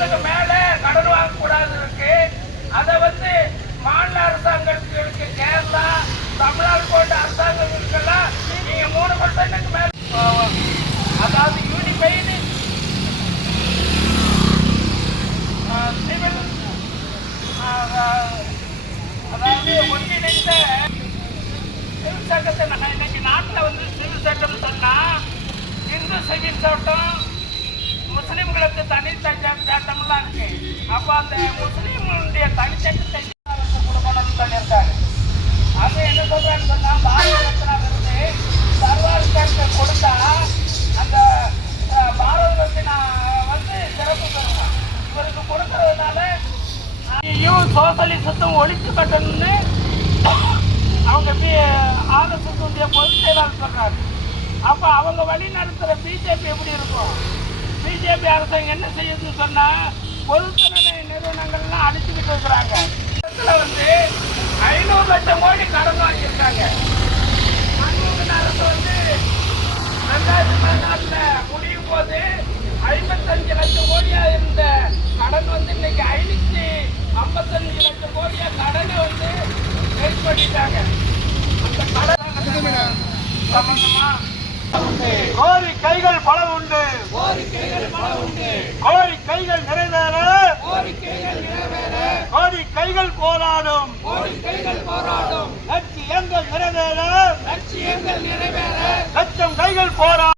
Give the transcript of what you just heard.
வருஷத்துக்கு மேல கடன் வாங்கக்கூடாது இருக்கு. அதை வந்து மாநில அரசாங்கங்களுக்கு கேரளா, தமிழ்நாடு போன்ற அரசாங்கங்களுக்கெல்லாம் நீங்க 3% மேல, அதாவது யூனிஃபைடு சிவில், அதாவது ஒன்றிணைந்த சிவில் சட்டத்தை இன்னைக்கு நாட்டில் வந்து சிவில் சட்டம் சொன்னா இந்து சிவில் சட்டம், முஸ்லிம்களுக்கு தனி சட்டம்லாம் இருக்கு. அப்ப அந்த முஸ்லிம்களுடைய தனிச்சட்டத்தை கொடுக்கணும்னு சொல்லியிருக்காரு. அது என்ன சொல்றான்னு சொன்னா பாரத ரத்னா விருது சர்வாதிகாரிக்கு கொடுத்தா அந்த பாரத ரத்னா வந்து சிறப்பு பெறும். இவருக்கு கொடுக்கறதுனால சோசலிசத்தும் ஒழிச்சு கட்டணும்னு அவங்க RSS பொதுச் செயலாளர் சொல்றாரு. அப்ப அவங்க வழி நடத்துற பிஜேபி எப்படி இருக்கும்? பிஜேபி அரசாங்கம் என்ன செய்யுதுன்னு சொன்னா பொதுத்துறை நிறுவனங்கள்லாம் அழிச்சுக்கிட்டு இருக்கிறாங்க. வந்து 500 லட்சம் கோடி கடன் வாங்கியிருக்காங்க. மன்மோகன் அரசு வந்து 2014 முடியும் போது 55 லட்சம் கோடியா இருந்த கடன் வந்து இன்னைக்கு 555 லட்சம் கோடியா கடனை வந்து ரேஸ் பண்ணிட்டாங்க. அந்த கடன் கோரிக்கைகள் பல உண்டு, கோரிக்கைகள் நிறைவேற, கோரிக்கைகள் போராடும், லட்சியங்கள் நிறைவேற, லட்சம் கைகள் போராடும்.